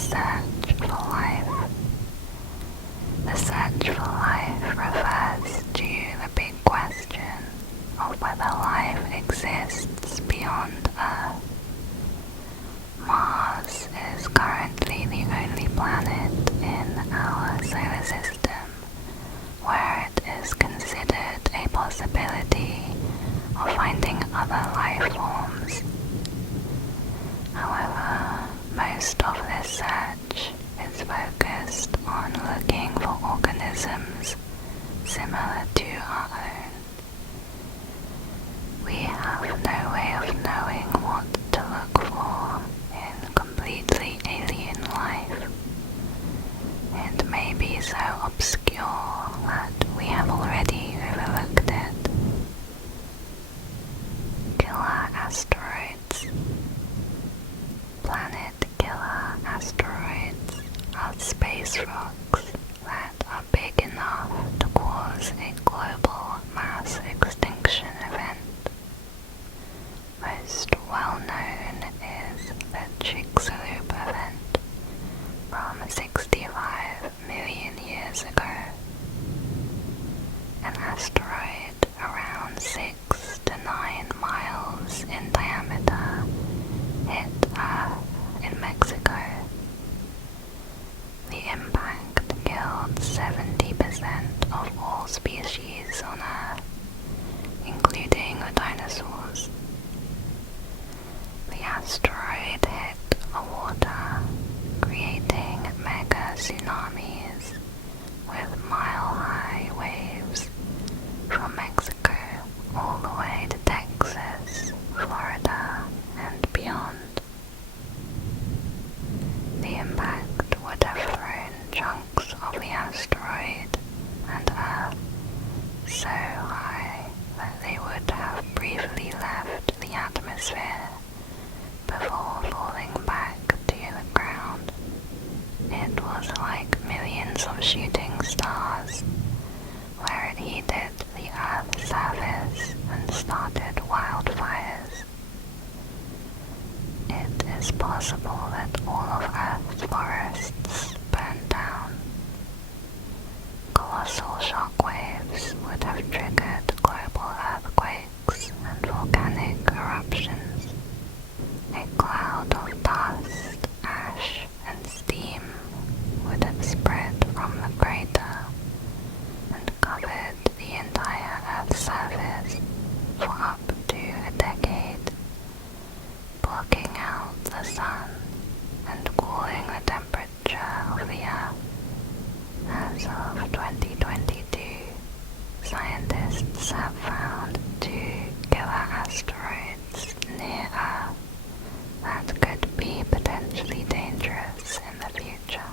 search for life. The search for life refers to the big question of whether life exists beyond Earth. Mars is currently the only planet in our solar system where it is considered a possibility of finding other life forms. However, most of this search is focused on looking for organisms similar to our own. We have no way of knowing what to look for in completely alien life. It may be so obscure that we have already overlooked it. Killer asteroids. Planet-killer asteroids are space rocks that are big enough to cause a global mass extinction event. Most well-known is the Chicxulub event from 65 million years ago. An asteroid around 6 to 9 miles in diameter hit Earth in Mexico. The impact killed 70% of all species on Earth, including the dinosaurs. The asteroid hit the water, creating mega tsunamis with mile-high waves from Mexico all the way to Texas, Florida, and beyond. The impact would have thrown chunks of the asteroid and Earth so high that they would have briefly left the atmosphere before falling back to the ground. It was like millions of shooting stars, where it heated the Earth's surface and started wildfires. It is possible that all of Earth's forests burned down. Colossal shockwaves would have triggered global earthquakes and volcanic eruptions. A cloud of dust, ash, and steam would have spread from the crater and covered the entire Earth's surface for up to a decade, blocking out the sun and cooling the temperature of the Earth. As of 2022, scientists have found 2 killer asteroids near Earth that could be potentially dangerous in the future.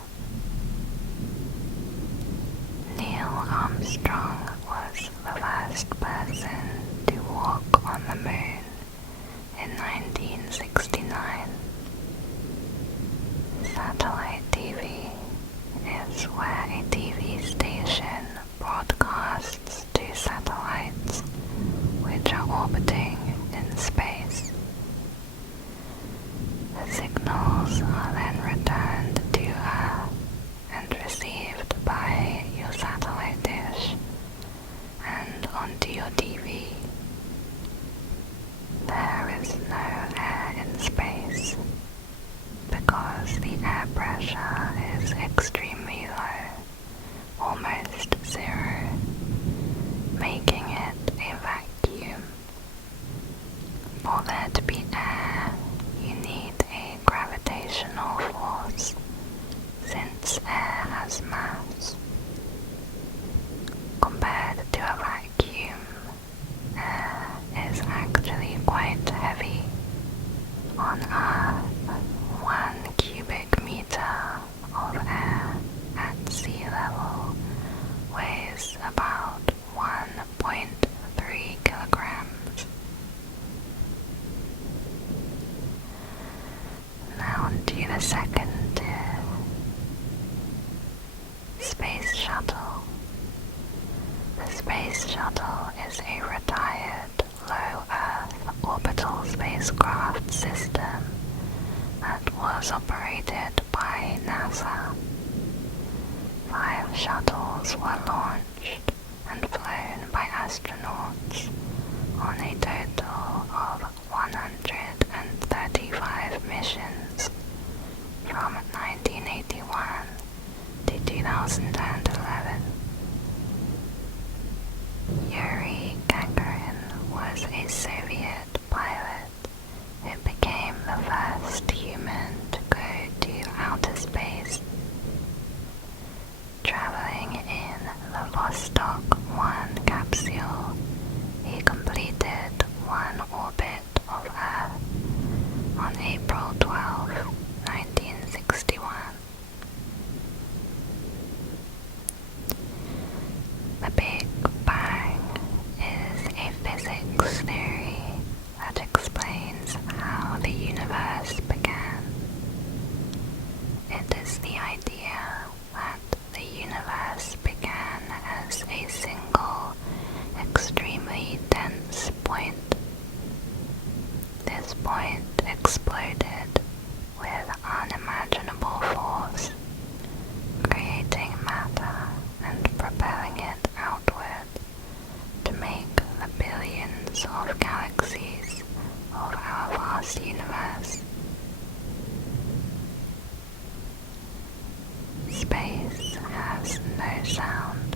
Neil Armstrong was the first person to walk on the moon in 1969. Satellite TV is where a TV station broadcasts to satellites which are orbiting in space. The signals are then returned to Earth and received by your satellite dish and onto your TV. There is no air in space because the air pressure is extremely low, almost zero, making it a vacuum. For there to be air, you need a gravitational force, since air has mass. Compared to a vacuum, air is actually quite heavy. On Earth, 1 cubic meter of air at sea level weighs about 1.3 kilograms. Now onto the second tier. Space Shuttle. The Space Shuttle is a retired low-Earth orbital spacecraft system that was operated by NASA. 5 shuttles were launched and flown by astronauts on a total of 135 missions from 1981 to 2011. Yuri Gagarin was a Soviet pilot who became the first human to go to outer space. Traveling in the Vostok 1 capsule, he completed one orbit of Earth on April 12, 1961. The Big Bang is a physics theory that explains how the universe began. It is the idea that the universe began as a single, extremely dense point. This point exploded with unimaginable force, creating matter and propelling it outward to make the billions of galaxies of our vast universe. Space has no sound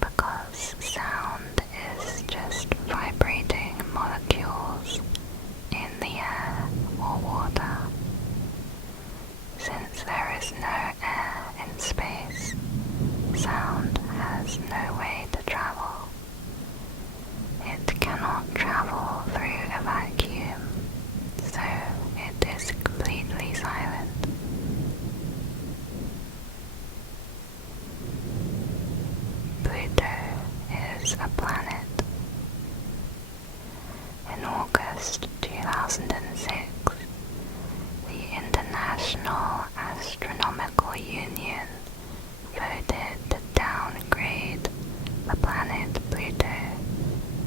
because sound is just vibrating molecules in the air or water. Since there is no air in space, sound has no way to travel. It cannot travel through a vacuum, so it is completely silent. Pluto is a planet. In August 2006, the International Astronomical Union voted to downgrade the planet Pluto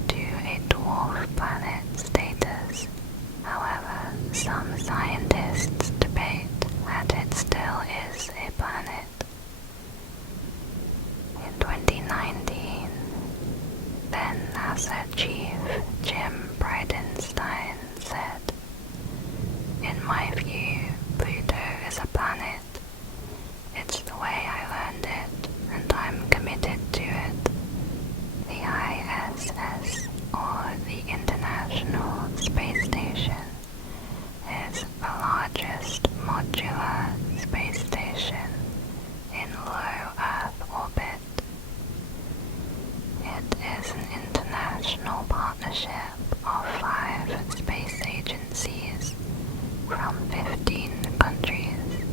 to a dwarf planet status. However, some scientists debate that it still is a planet. In 2019, then NASA chief Jim Bridenstine said, "In my view, Pluto is a planet. It's the way I learned it, and I'm committed to it." The ISS, or the International Space Station, is the largest modular space station in low Earth orbit. It is an international partnership of 5 space agencies from 15 countries.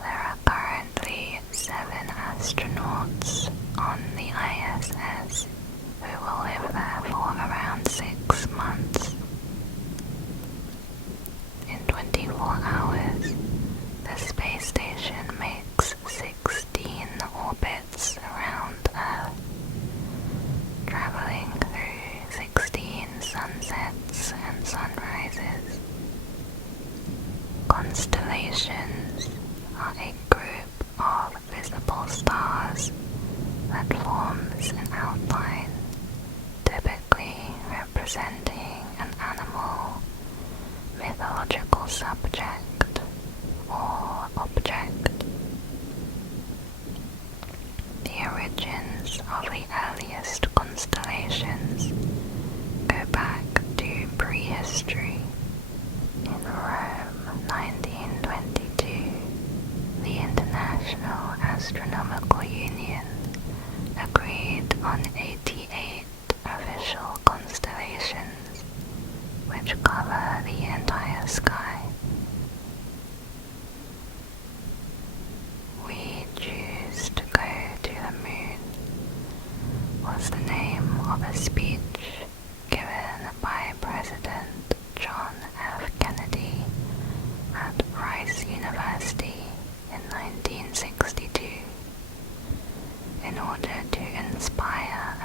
There are currently 7 astronauts on the ISS who will live there for around 6 months. In 24 hours, the space station makes 16 orbits around Earth, traveling through 16 sunsets and sunrises. Constellations are a group of visible stars that forms an outline, typically representing an animal, mythological subject, or object. The origins of the earliest constellations go back to prehistory. In Rome, 1922, the International Astronomical Union agreed on 88 official constellations, which cover the entire sky. "We choose to go to the moon" was the name of a speech given by President John F. Kennedy at Rice University in 1962 in order to inspire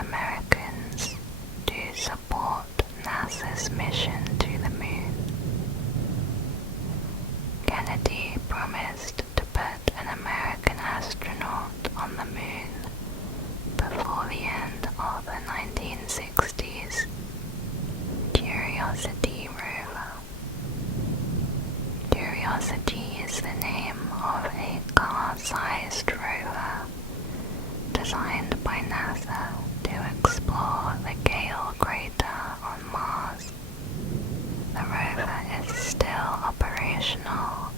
is the name of a car-sized rover designed by NASA to explore the Gale crater on Mars. The rover is still operational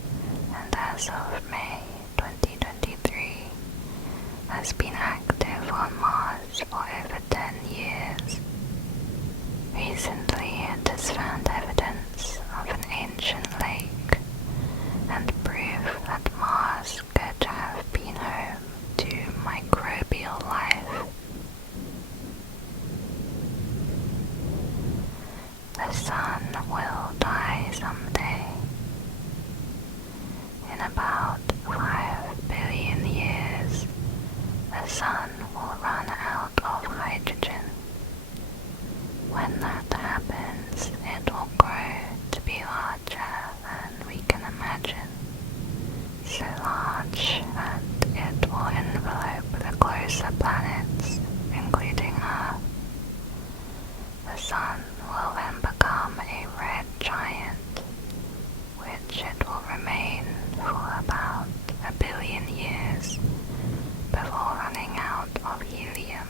and as of May 2023 has been active on Mars for over 10 years. Recently it has found evidence of an ancient lake and proof that Mars could have been home to microbial life. The sun will die someday. In about 5 billion years, the sun will run out of hydrogen. When that happens, it will grow to be larger than we can imagine. So large that it will envelop the closer planets, including Earth. The sun will then become a red giant, which it will remain for about 1 billion years before running out of helium.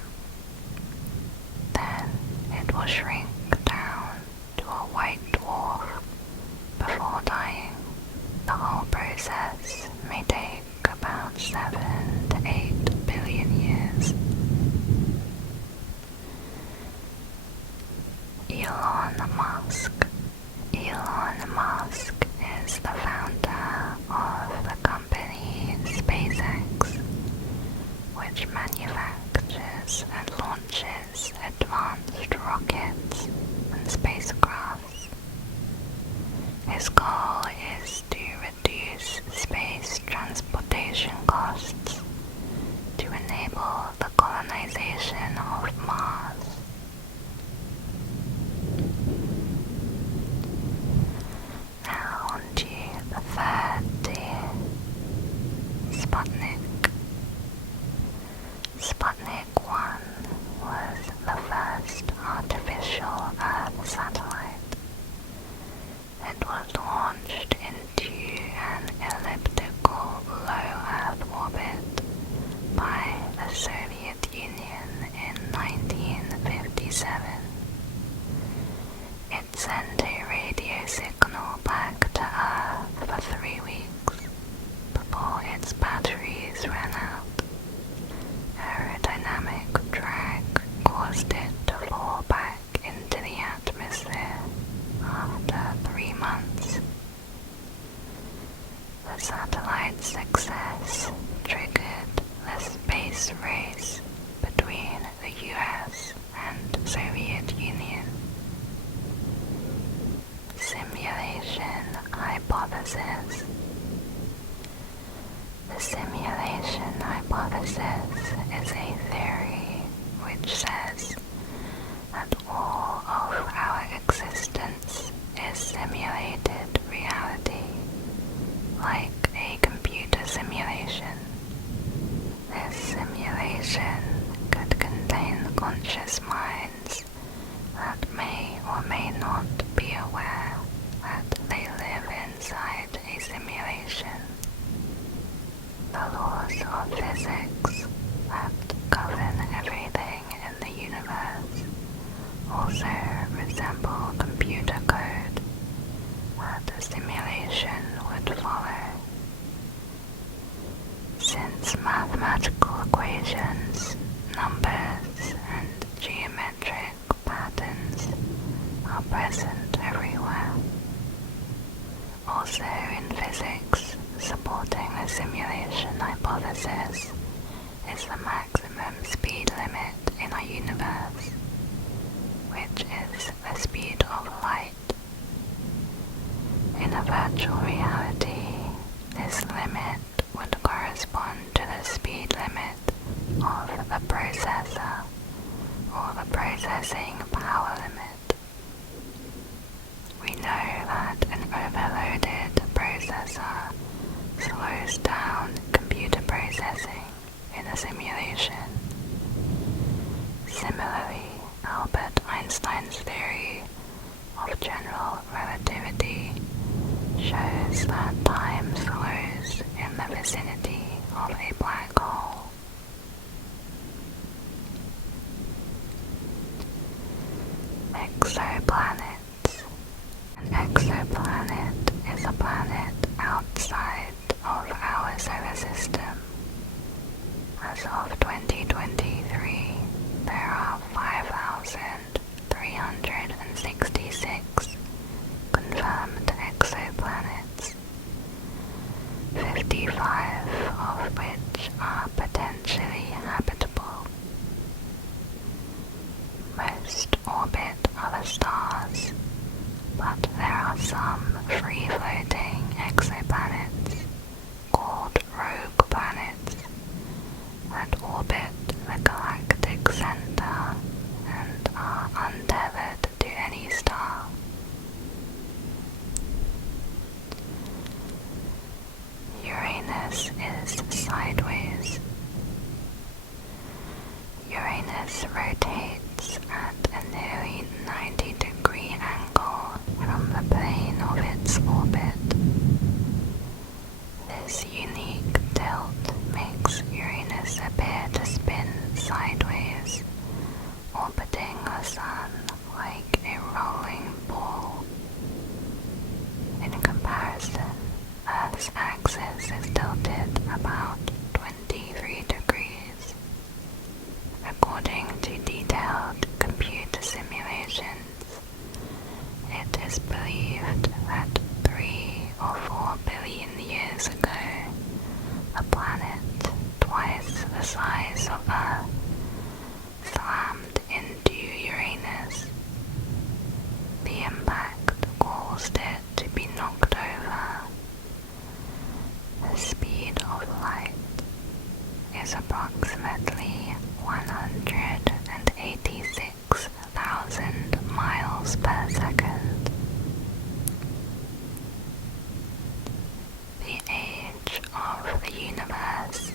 Then it will shrink down to a white dwarf before dying. The whole process may take about 7 to 8 billion years. Elon Musk. Elon Musk is the founder of the company SpaceX, which manufactures and launches advanced rockets and spacecrafts. His goal is to reduce space transportation costs to enable the colonization of Mars. Now onto the third tier, Sputnik. Sputnik 1 was the first artificial Earth satellite. It was launched into an elliptical low Earth orbit by the Soviet Union in 1957. It sent a radio signal back to Earth for 3 weeks before its batteries ran out. Aerodynamic drag caused it to fall back into the atmosphere after 3 months. The satellite's success triggered the space race between the US and Soviet Union. Simulation hypothesis. The simulation hypothesis is a theory which says that all of our existence is simulated reality, like a computer simulation. This simulation could contain conscious minds that may or may not be aware that they live inside a simulation. The laws of physics that govern everything in the universe also resemble computer code that a simulation would follow. Since mathematical equations, numbers, and geometric patterns are present everywhere. Also in physics, supporting the simulation hypothesis is the maximum speed limit in our universe, which is the speed of light. In a virtual reality, this limit would correspond to the speed limit of the processor or the processing power limit. We know that an overloaded processor slows down computer processing in a simulation. Similarly, Albert Einstein's theory of general relativity shows that time slows vicinity of a black hole. Exoplanets. An exoplanet is a planet outside of our solar system. As of 2023, there are 5,366 confirmed exoplanets, 55 of which are potentially habitable. Most orbit other stars, but there are some free-floating exoplanets called rogue planets that orbit the galactic center and are untethered to any star. Uranus is sideways. Uranus rotates at a nearly 90-degree angle from the plane of its orbit. This unique tilt makes Uranus appear to spin sideways, orbiting the Sun like a rolling ball. In comparison, Earth's axis is tilted about 23 degrees. According to detailed computer simulations, it is believed that 3 or 4 billion years ago, a planet twice the size of Earth slammed into Uranus. The impact caused it to be knocked over. The speed of light is approximately 186,000 miles per second. The age of the universe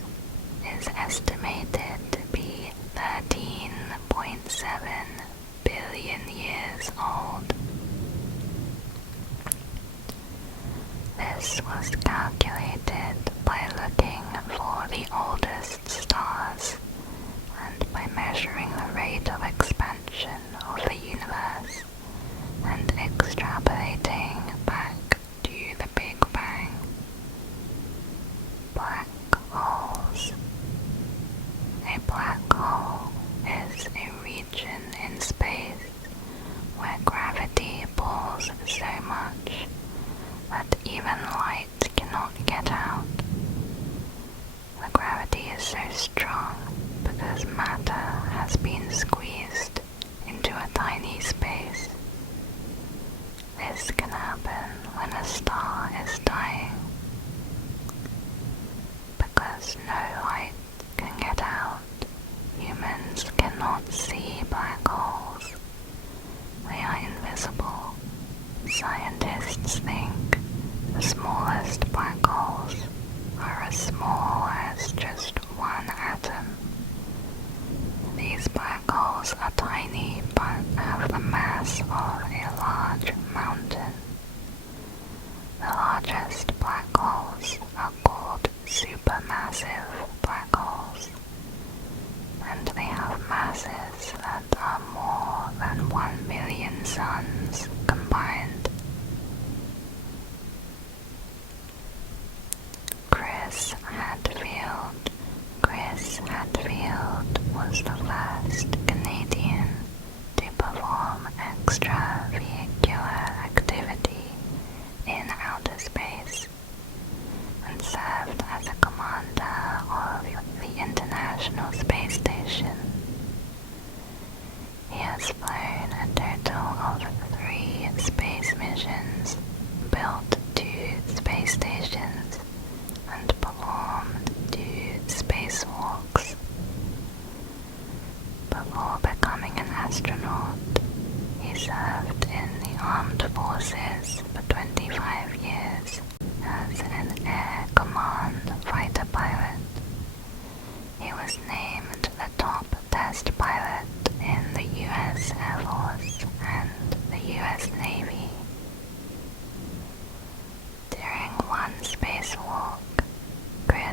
is estimated to be 13.7 billion years old. This was calculated by looking for the oldest stars and by measuring the rate of expansion of the universe and extrapolating back to the Big Bang. Black holes. A black hole is a region in space where gravity pulls so much that even light cannot get out. The gravity is so strong because matter has been squeezed into a tiny space. This can happen when a star is dying. Because no light can get out, humans cannot see black holes. They are invisible. Scientists think the smallest black holes are as small as just one atom. These black holes are tiny but have the mass of a large mountain. The largest black holes are called supermassive black holes, and they have masses that are more than 1 million suns combined. Chris Hadfield was the first Canadian to perform extravehicular activity in outer space and served as a commander of the International Space Station. He has flown a total of 3 space missions, built 2 space stations, and performed 2 spacewalks. Before becoming an astronaut, he served in the armed forces for 25 years as an Air Command fighter pilot. He was named the top test pilot in the U.S. Air Force and the U.S. Navy. During one spacewalk, Chris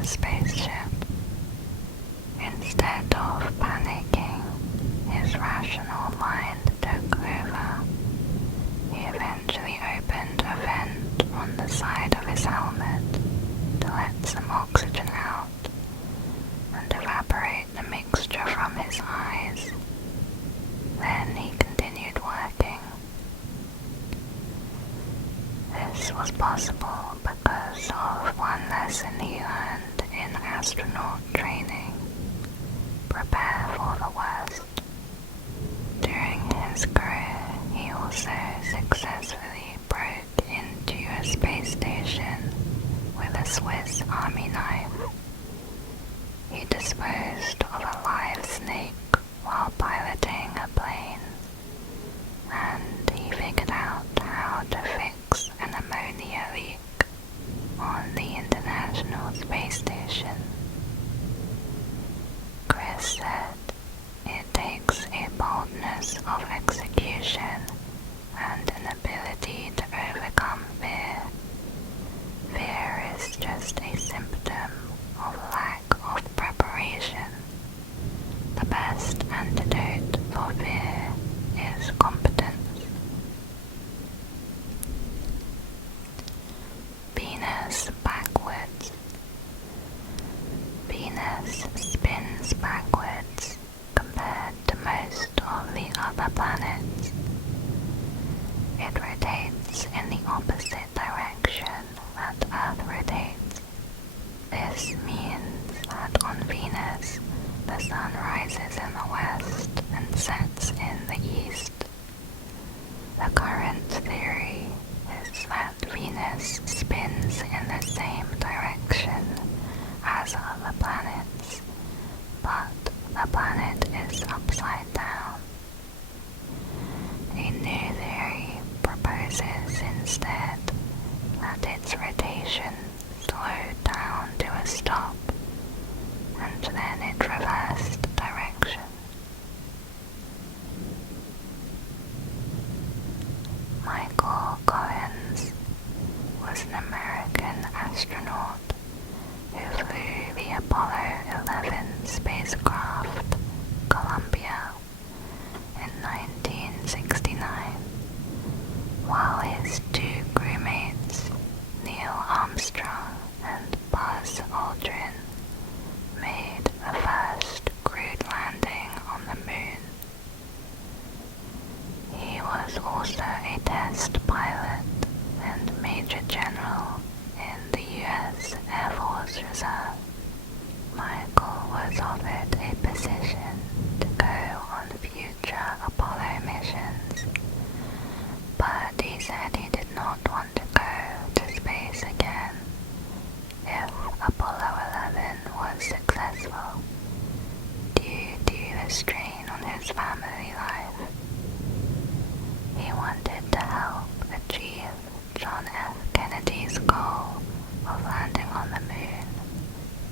the spaceship. Instead of panicking, his rational mind took over. He eventually opened a vent on the side of his helmet to let some oxygen out and evaporate the mixture from his eyes. Then he continued working. This was possible because of one lesson he learned in astronaut training: prepare for the worst. During his career, he also successfully broke into a space station with a Swiss Army knife. He disposed of a live snake while piloting a plane, and he figured out how to fix an ammonia leak on the International Space Station. Chris said, "It takes a boldness of execution and an ability to overcome fear. Fear is just a symptom of lack of preparation. The best antidote for fear is competence." Venus backwards. Venus spins backwards compared to most of the other planets. It rotates in the opposite direction that Earth rotates. This means that on Venus, the sun rises in the west and sets in the east. The current theory is that Venus spins in the same direction as other planets, but the planet is upside down. A new theory proposes instead that its rotation slowed down to a stop, and then it reversed direction. Michael Collins was an American astronaut who flew the Apollo 11 spacecraft Columbia in 1969, while his two crewmates, Neil Armstrong and Buzz Aldrin, made the first crewed landing on the moon. He was also a test pilot and Major General in the U.S. Air Force Reserve. Michael was offered a position to go on future Apollo missions, but he said he did not want to go to space again if Apollo 11 was successful, due to the strain on his family life. He wanted to help achieve John F. Kennedy's goal of landing on the moon,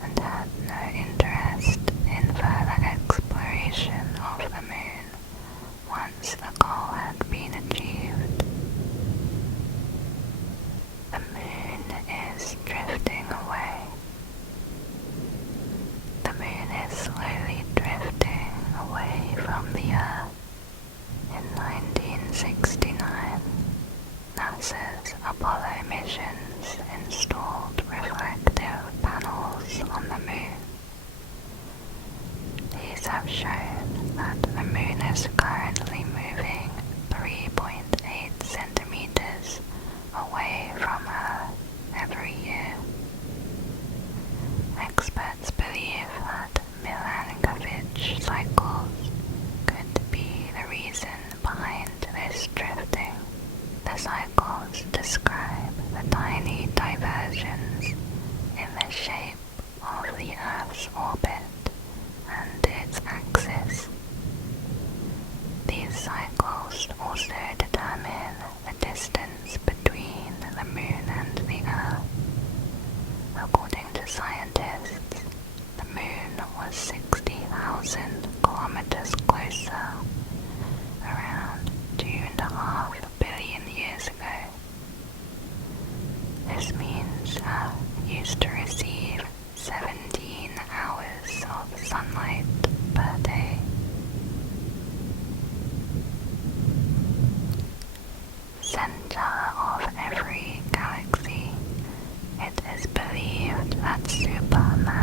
and had no interest in further exploration of the moon once the goal had been achieved. The moon is drifting away. The moon is slowly drifting away from the Earth. In 1969, NASA's Apollo missions installed reflective panels on the moon. These have shown that the moon is currently moving 3.8 centimeters away from Earth every year. Experts believe that Milankovitch cycles could be the reason behind this drifting. The cycles describe the tiny diversions in the shape of the Earth's orbit and its axis. These cycles also determine the distance between the moon and the Earth. According to scientists, the moon was 60,000 kilometers closer, around 2.5 billion years ago. This means Earth used to receive 7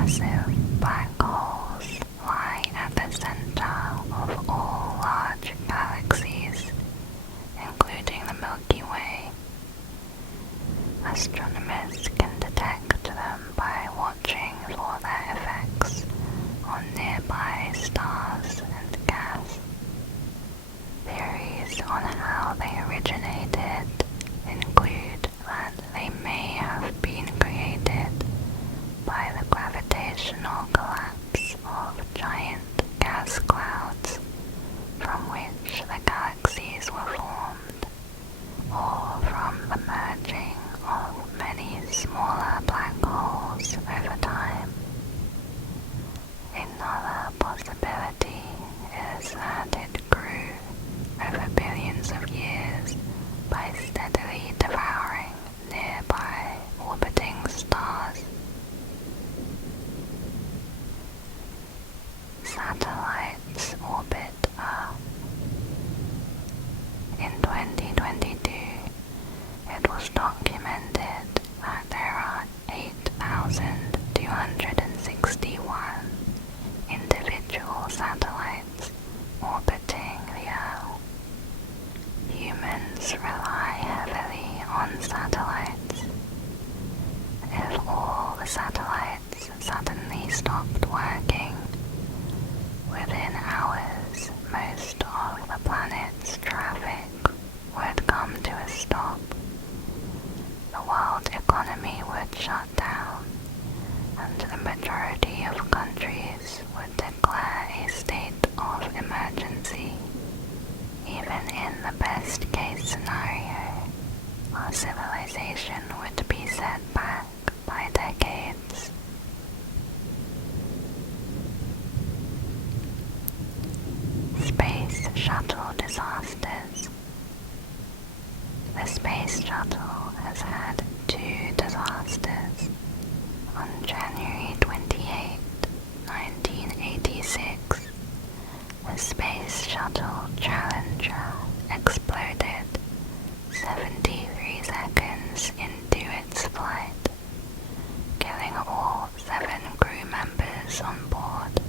Supermassive black holes lie at the center of all large galaxies, including the Milky Way. Astronomers can detect them by watching for their effects on nearby stars and gas. Theories on how they originated include that they may have been created by the gravitational collapse of giant gas clouds from which the galaxies were formed, or from the merging of many smaller black holes over time. Another possibility is that it grew over billions of years by steadily devouring nearby orbiting stars. Satellites orbit Earth. In 2022, it was documented that there are 8,261 individual satellites orbiting the Earth. Humans rely heavily on satellites. If all the satellites suddenly stopped working, within hours most of the planet's traffic would come to a stop. The world economy would shut down, and the majority of countries would declare a state of emergency. Even in the best case scenario, our civilization would be set back by decades. Space Shuttle disasters. The Space Shuttle has had two disasters. On January 28, 1986, the Space Shuttle Challenger exploded 73 seconds into its flight, killing all 7 crew members on board.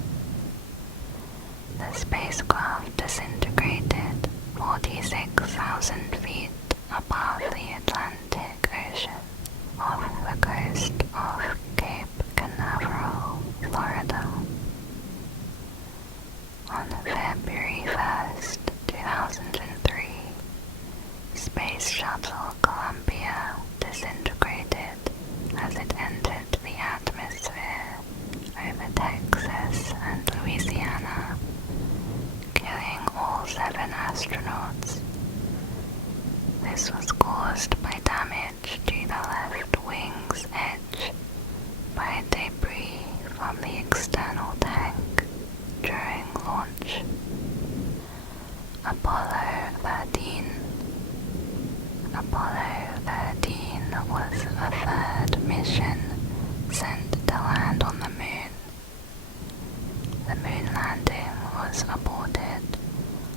The spacecraft disintegrated 46,000 feet above the Atlantic Ocean off the coast of Cape Canaveral, Florida. On February 1st, 2003, Space Shuttle Columbia disintegrated as it entered the atmosphere over Texas and Louisiana, killing all 7 astronauts. This was caused by damage to the left wing's edge by debris from the external tank during launch. Apollo 13 was the 3rd mission sent to land on the moon. The moon landing was aborted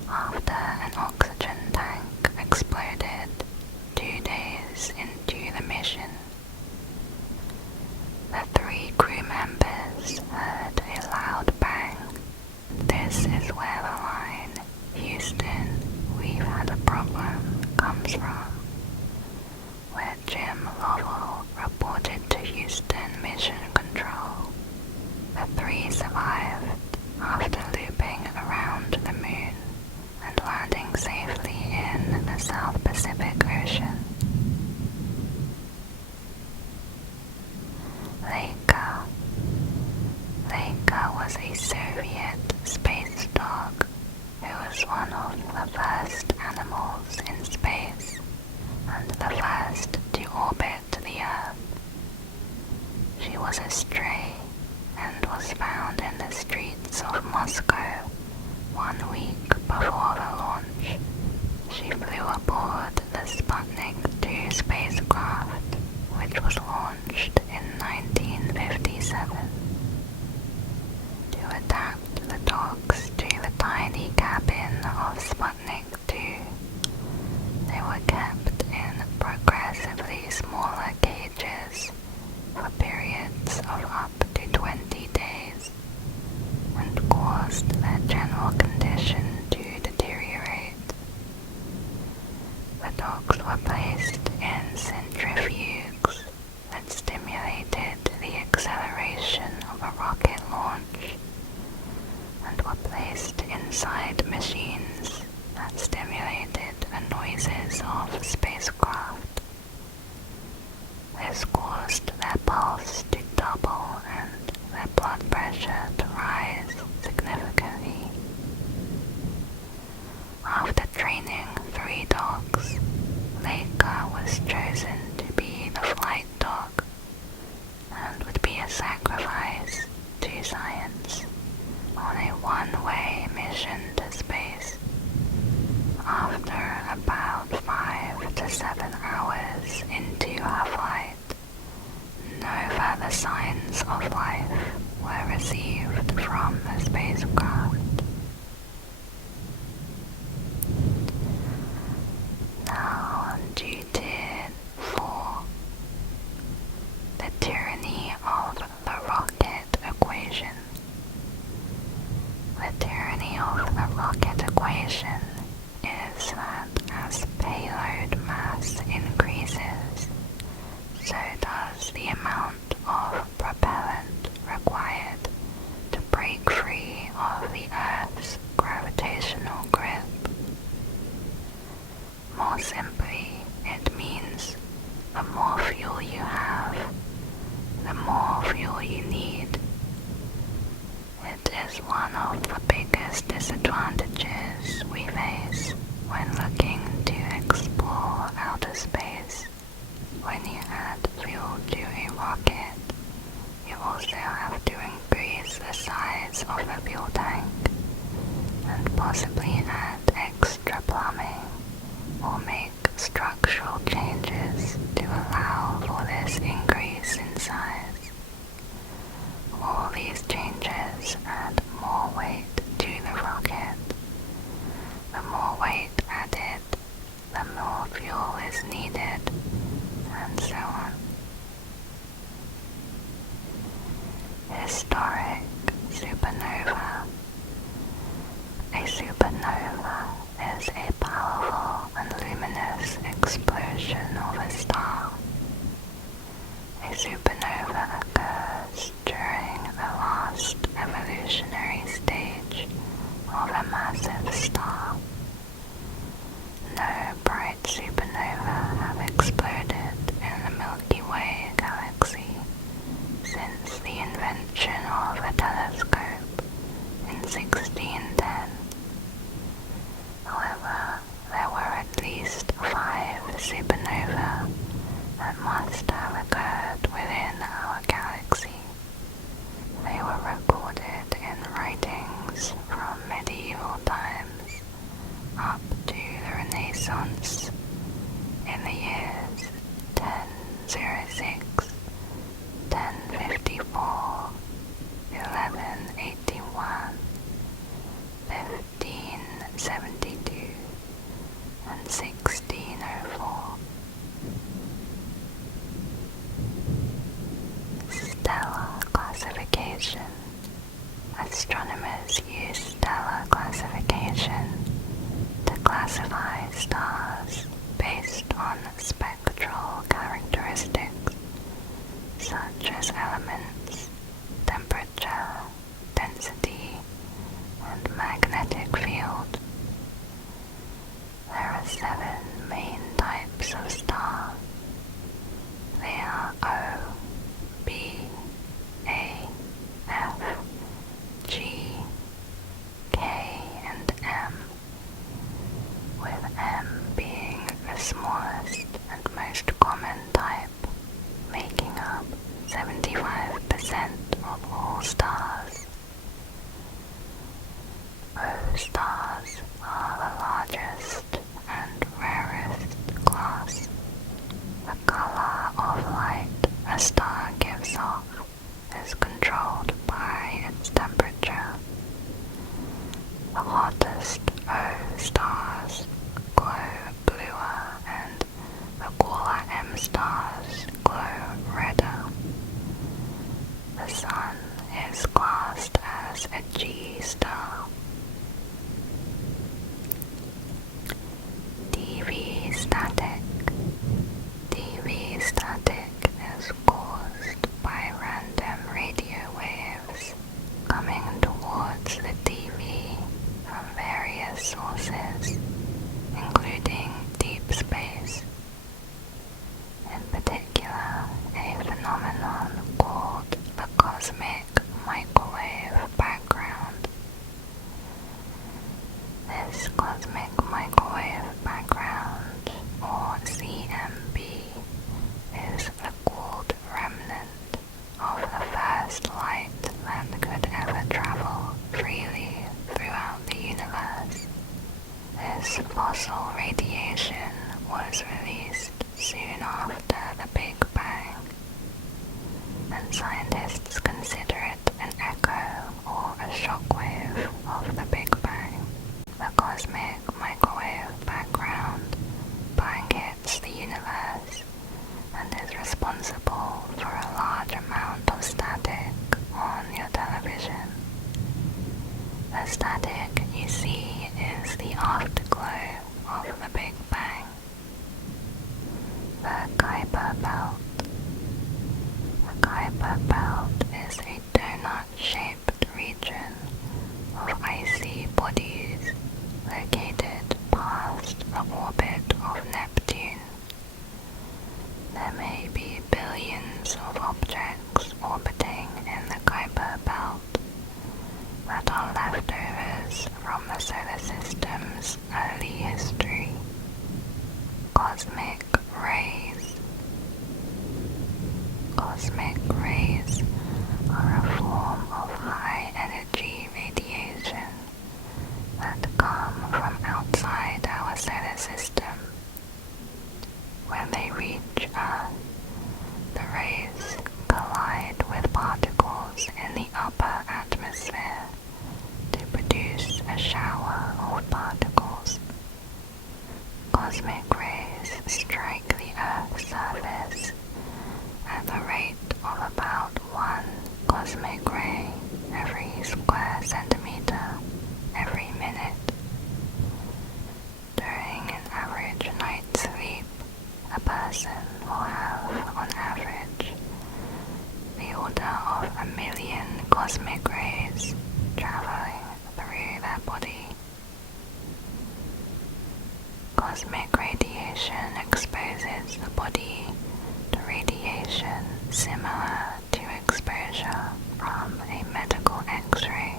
after an oxygen tank exploded 2 days into the mission. The 3 crew members heard a loud bang. This is where the line, "Houston, we've had a problem," comes from, where Jim Lovell reported to Houston Mission Control. The 3 survived after looping around the moon and landing safely in the South Pacific Ocean. Laika was a Soviet space dog who was one of the first animals in space and the first to orbit the Earth. She was a stray and was found in the streets of Moscow 1 week before the launch. She flew aboard the Sputnik 2 spacecraft, which was launched in 1957. To adapt the dogs to the tiny cabin of Sputnik 2, inside machines that stimulated the noises of spacecraft. This caused their pulse to double and their blood pressure to rise significantly. After training 3 dogs, Leica was chosen to be the flight dog and would be a sacrifice to science on a one-way mission to space. After about 5 to 7 hours into her flight, no further signs of life were received from the spacecraft. Now to Tier 4. The tyranny of the rocket equation. The tyranny of the rocket equation is that as payload mass increases, so does the amount of propellant required to break free of the Earth's gravitational grip. More simply, it means the more fuel you have, the more fuel you need. It is one of the biggest disadvantages we face when looking to explore outer space. When you add fuel to a rocket, you also have to increase the size of the fuel tank and possibly add extra plumbing or make structural changes to allow for this increase in size. All these changes add more weight to the rocket. The more weight added, the more fuel is needed, and so on. Historic supernova. A supernova is a powerful and luminous explosion of a star. A supernova occurs during the last evolutionary stage of a massive star. No bright supernova have exploded in the Milky Way galaxy since the invention of a telescope in 1610. However, there were at least 5 supernovae that must have occurred within our galaxy. They were recorded in writings from medieval times up to the Renaissance in the years 1006, 1054, 1181, 1572, and 1604. Stellar classification. Astronomers use stellar classification to classify stars based on spectral characteristics such as elements, temperature, density, and magnetic field. There are 7 main types of star. They are O, B, A, F, G, K, and M, with M being the smallest and most common type, making up 75% of all stars. O stars are the largest and rarest class. The color of light a star gives off is controlled by its temperature. The hottest O stars glow bluer and the cooler M stars glow redder. The Sun is classed as a G star. TV static. TV static is caused by random radio waves coming towards the TV from atmosphere to produce a shower of particles. Cosmic rays strike the Earth's surface at the rate of about 1 cosmic ray every square centimeter every minute. During an average night's sleep, a person will have, on average, the order of 1 million cosmic rays traveling through their body. Cosmic radiation exposes the body to radiation similar to exposure from a medical X-ray.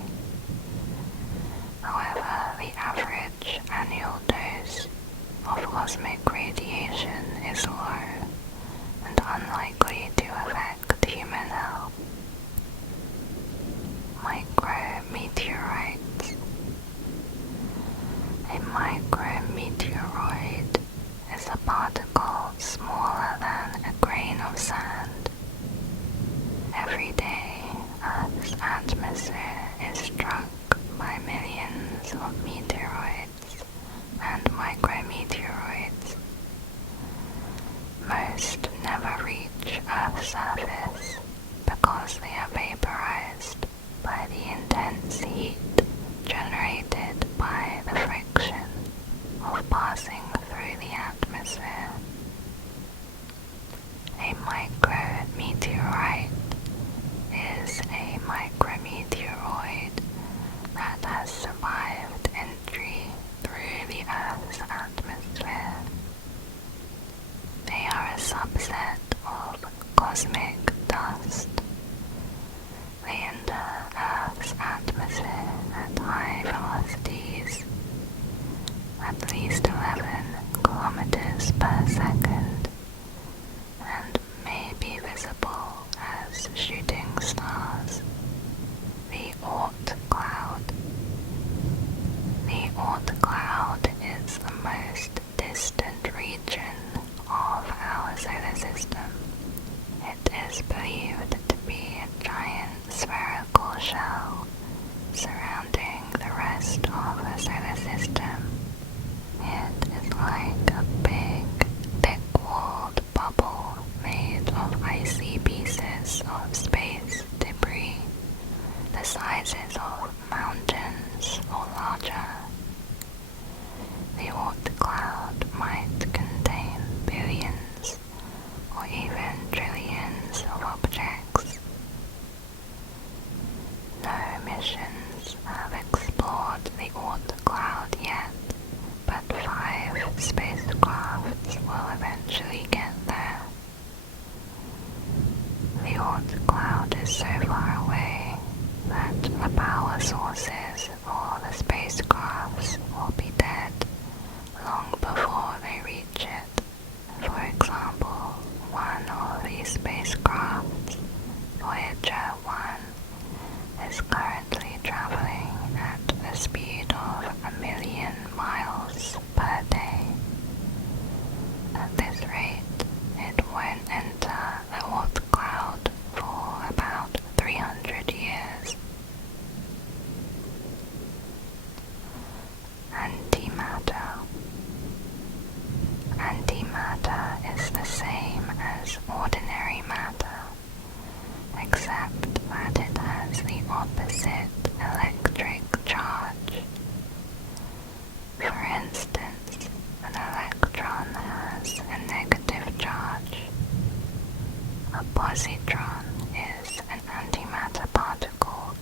However, the average annual dose of cosmic radiation is low and unlikely to affect human health. Micrometeorites. A micrometeoroid is a particle smaller than a grain of sand. Every day, Earth's atmosphere is struck by millions of meteoroids and micrometeoroids. Most never reach Earth's surface because they are vaporized by the intense heat generated by the friction of passing through the atmosphere. A micrometeorite is a micrometeoroid that has survived entry through the Earth's atmosphere. They are a subset of cosmic dust. They enter Earth's atmosphere at high velocities, at least 11 kilometers per second, and may be visible as shooting stars. The Oort cloud. The Oort cloud is the most distant region of our solar system. It is believed to be a giant spherical shell surrounding the rest of the solar system. It is like a big, thick-walled bubble made of icy pieces of space debris, the sizes of mountains or larger. The Oort cloud might contain billions or even trillions of objects. No missions have explored the Oort cloud yet, but 5 spacecrafts will eventually get there. The Oort cloud is so far away that the power sources for the spacecrafts will be dead long before they reach it. For example, one of these spacecrafts, Voyager 1, is currently traveling at the speed of 1 million miles per day. At this rate, it won't enter the Oort cloud for about 300 years. Antimatter. Antimatter is the same as ordinary matter, except that it has the opposite electric charge. For instance, an electron has a negative charge. A positron is an antimatter particle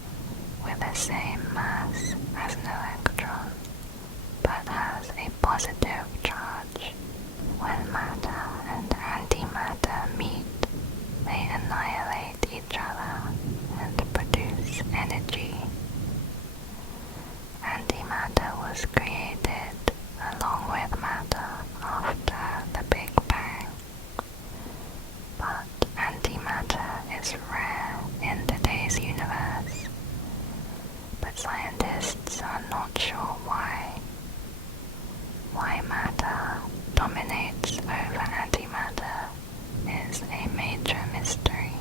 with the same mass as an electron, but has a positive charge. When matter and antimatter meet, they annihilate each other and produce energy. Antimatter was created along with matter after the Big Bang. But antimatter is rare in today's universe. But scientists are not sure why. Why matter dominates over antimatter is a major mystery.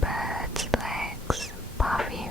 Birds' legs, puffy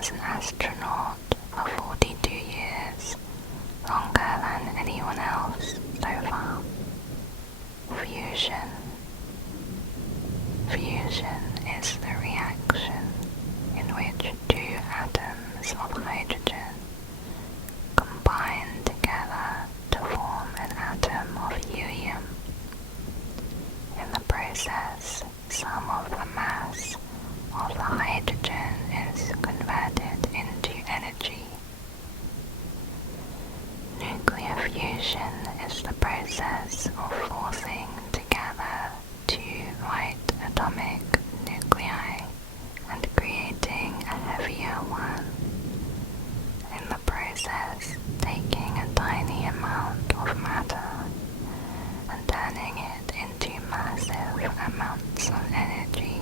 as an astronaut for 42 years, longer than anyone else so far. Fusion. Fusion is the reaction in which two atoms of hydrogen combine together to form an atom of helium. In the process, some of the mass of the hydrogen is converted into energy. Nuclear fusion is the process of forcing together two light atomic nuclei and creating a heavier one. In the process, taking a tiny amount of matter and turning it into massive amounts of energy.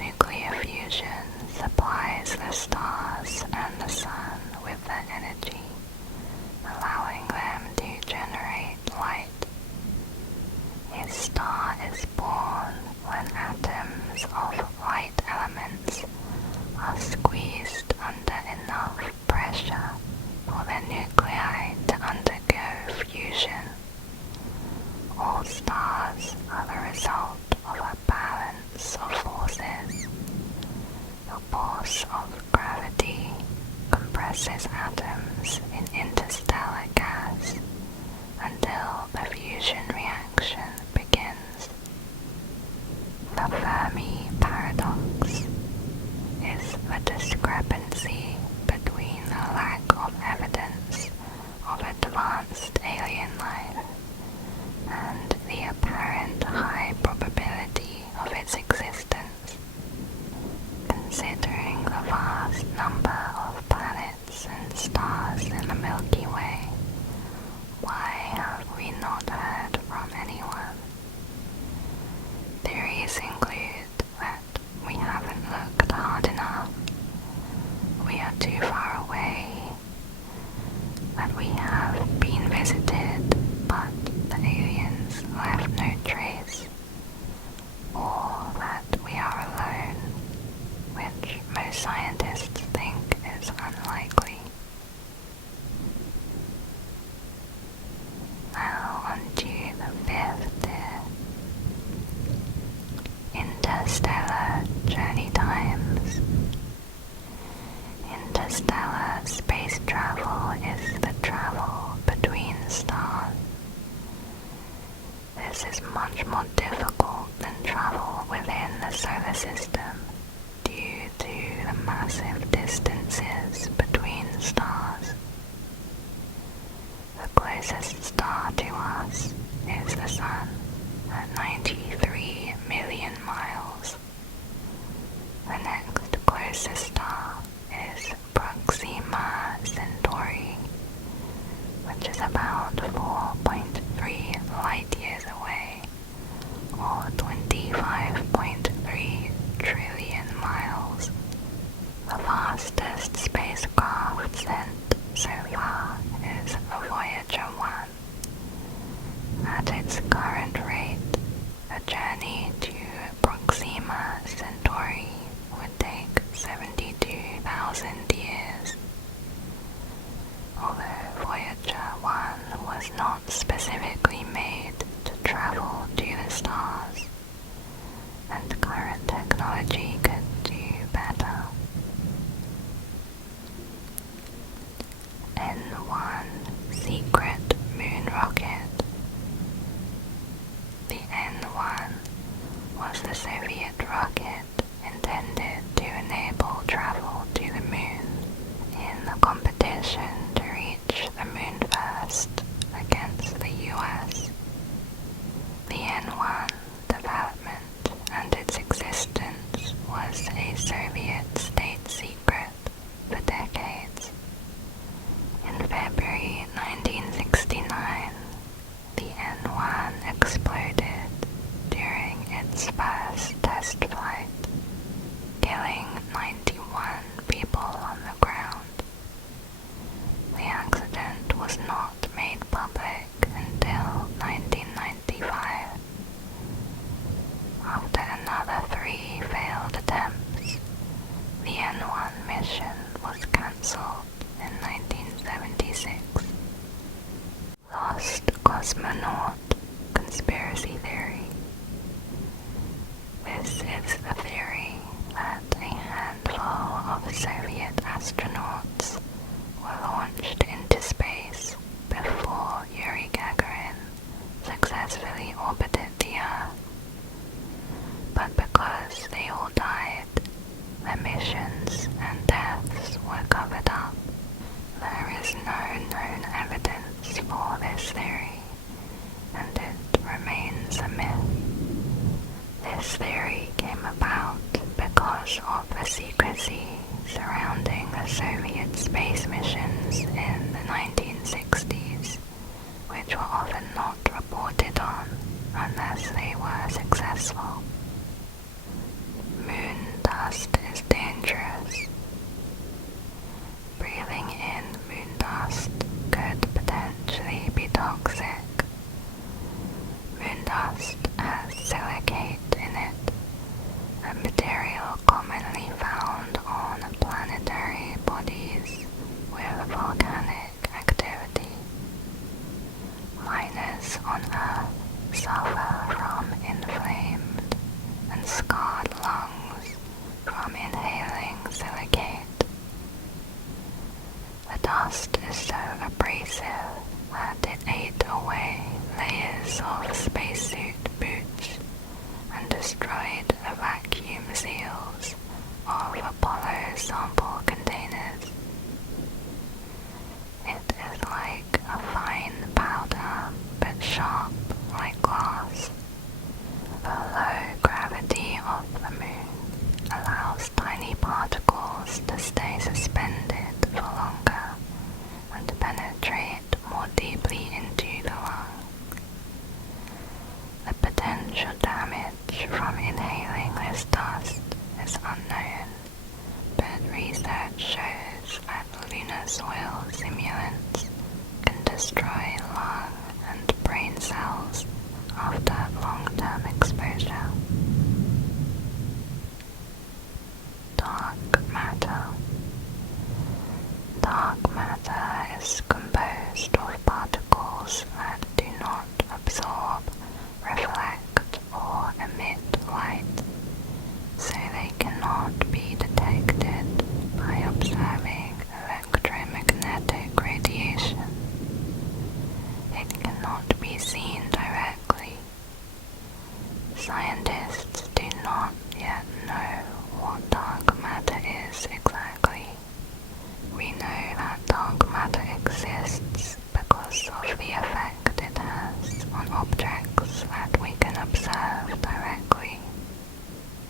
Nuclear fusion supplies the stars and the sun with their energy, allowing them to generate light. A star is born when atoms of light elements are squeezed under enough pressure for their nuclei to undergo fusion. All stars are the result of a balance of forces. The force of gravity compresses atoms in interstellar gas until the fusion reaction begins. The Fermi paradox is the discrepancy between the lack of evidence of advanced alien life and the apparent high probability of its existence. Considering the vast number of planets and stars in the Milky Way, why have we not heard from anyone? Theories include that we haven't looked hard enough, we are too far away, that we have been visited but the aliens left no trace, or that we are alone, which most scientists think is unlikely. Now onto the fifth tier. Interstellar journey times. Interstellar space travel is the travel between stars. This is much more difficult than travel within the solar system due to the massive distances between stars. The closest star to us is the Sun at 93 million miles. The next closest star is Proxima Centauri, which is about 4.3 light years away, or 25.3 trillion miles. The fastest spacecraft sent so far is Voyager 1. At its current rate, a journey to Proxima Centauri would take 72,000 years. Although Voyager 1 was not specifically made to travel to the stars, and current technology could do better. N1 Secret Moon Rocket. The N1 was the Soviet rocket intended to enable travel to the moon in the competition to reach the moon first against the US. The N1 development and its existence was a Soviet state secret for decades. In February 1969, the N1 exploded during its first test flight, killing 91 people on the ground. The accident was not made public until 1995, This theory came about because of the secrecy surrounding the Soviet space missions in the 1960s, which were often not reported on unless they were successful. Moon dust is dangerous. Breathing in moon dust could potentially be toxic. Moon dust has silicate in it, a material commonly found on planetary bodies with volcanic activity. Miners on Earth suffer from inflamed and scarred lungs from inhaling silicate. The dust is so abrasive that it ate away layers of spacesuit boots and destroyed the vacuum seals of Apollo sample containers. It is like a fine powder, but sharp like glass. The low gravity of the moon allows tiny particles to stay suspended for longer and penetrate more deeply into the lung. The potential damage from inhaling this dust is unknown, but research shows that lunar soil simulants can destroy lung and brain cells after long-term exposure. Dark matter. Dark matter is composed of particles that do not absorb, reflect, or emit light, so they cannot be detected by observing electromagnetic radiation. It cannot be seen directly. Scientists do not yet know what dark matter is exactly. We know that dark matter exists because of the effect it has on objects that we can observe directly.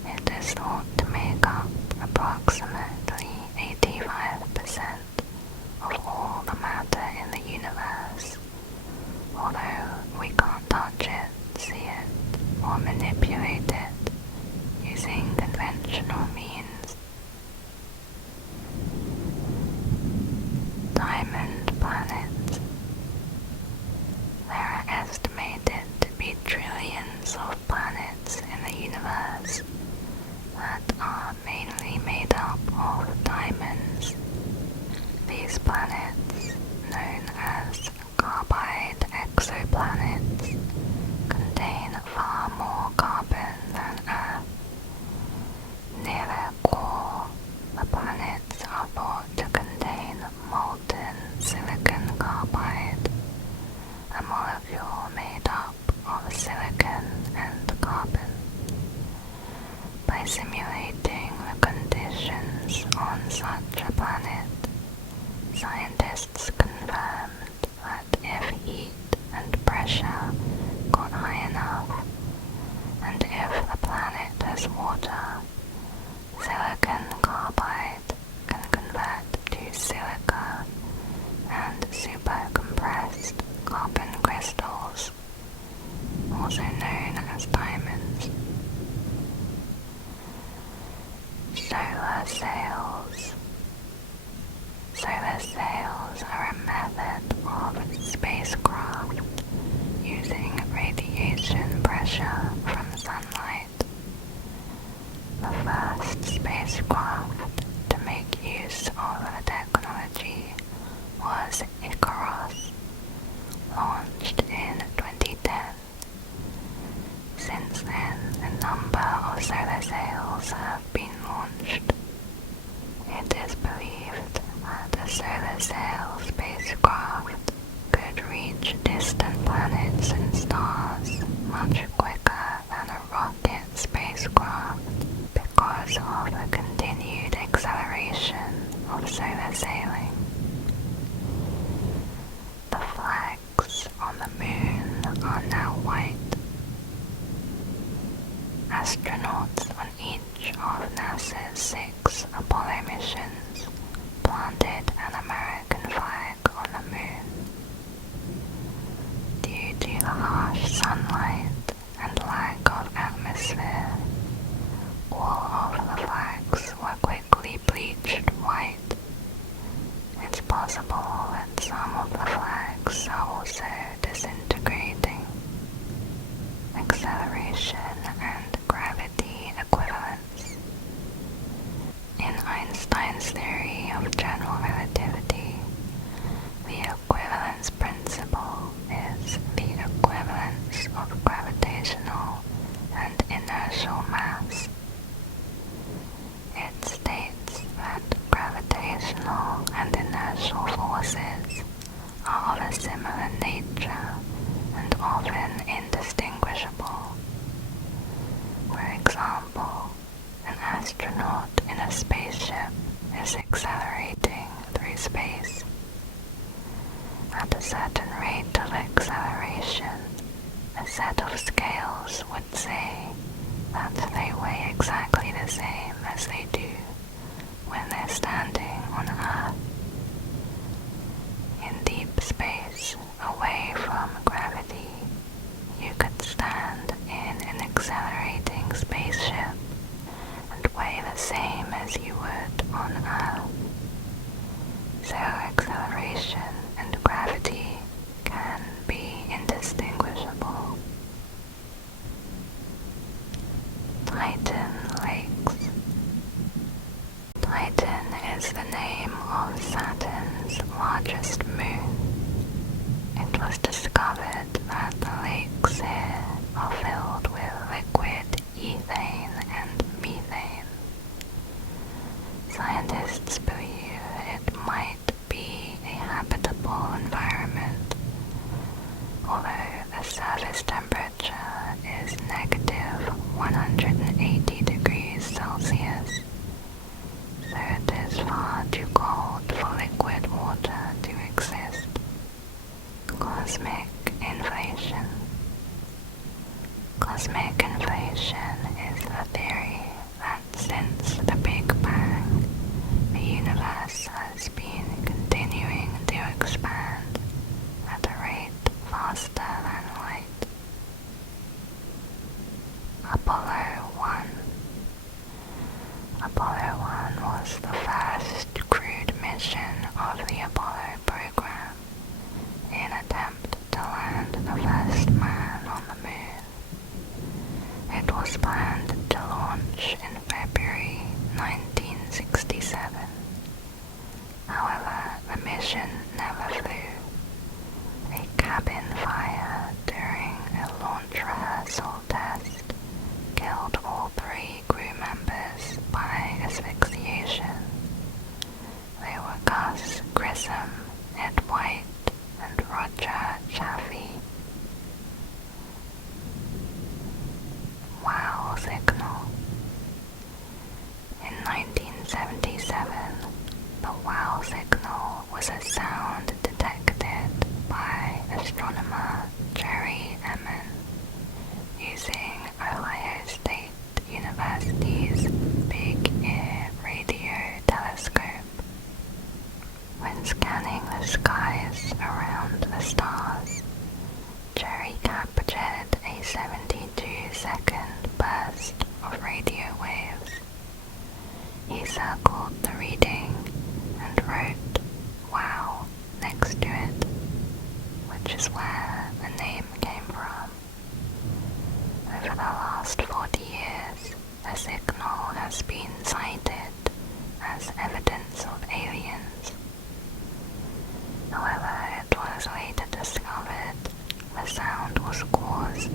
It is thought to make up approximately 85% of all the matter in the universe, although we can't touch it, see it, or manipulate it using conventional means. Diamond planets. There are estimated to be trillions of planets in the universe that are mainly made up of diamonds. These planets, known as carbide exoplanets, contain far more carbon than Earth. Near their core, the planets are thought to contain molten silicon carbide, a molecule made up of silicon and carbon. By simulating the conditions on such a planet, scientists confirmed that if heat and pressure got high enough, and if the planet has water, silicon carbide can convert to silica and supercompressed carbon crystals, also known as diamonds. Solar sails. Solar sails are a method of spacecraft using radiation pressure from sunlight. The first spacecraft to make use of the technology was Icarus, launched in 2010. Since then, a number of solar sails have been launched. It is believed that a solar sail spacecraft could reach distant planets and stars much quicker than a rocket spacecraft because of the continued acceleration of solar sailing. The flags on the moon are now white. Astronauts on each of NASA's 6 Apollo missions planted an American flag on the moon. Due to the harsh sunlight and lack of atmosphere, all of the flags were quickly bleached white. It's possible that some of the flags are also disintegrating. Acceleration and gravity equivalence. In Einstein's theory of general relativity, the equivalence principle is the equivalence of gravitational and inertial mass. It states that gravitational and inertial forces are of a similar nature and often indistinguishable. For example, an astronaut in a spaceship is accelerating through space. At a certain rate of acceleration, a set of scales would say that they weigh exactly the same as they do when they're standing on Earth. In deep space, away from gravity, you could stand in an accelerating spaceship and weigh the same as you would on Earth. So acceleration and gravity can be indistinguishable. Titan Lakes. Titan is the name of Saturn's largest moon. It was discovered that the lakes here are filled with liquid ethane and methane. Scientists believe it might be a habitable environment, although the surface temperature is negative 180 degrees Celsius, so it is far too cold for liquid water to exist. Cosmic inflation. Cosmic inflation is the theory that since the Big Bang, the universe has been continuing to expand at a rate faster than light. Apollo 1. Apollo 1 was the first crewed mission of the Apollo program in attempt to land the first man on the moon. It was planned to launch in February 1967. However, the mission never flew. A cabin fire during a launch rehearsal test killed all 3 crew members by asphyxiation. They were Gus Grissom, Ed White, and Roger Chaffee. Wow signal. In 1977, the wow signal was a sound detected by astronomer Jerry Emmon using Ohio State University's Big Ear Radio Telescope. When scanning the skies around the stars, Jerry captured a 72-second burst of radio waves. He circled the reading and wrote "Wow" next to it, which is where the name came from. Over the last 40 years, the signal has been cited as evidence of aliens. However, it was later discovered the sound was caused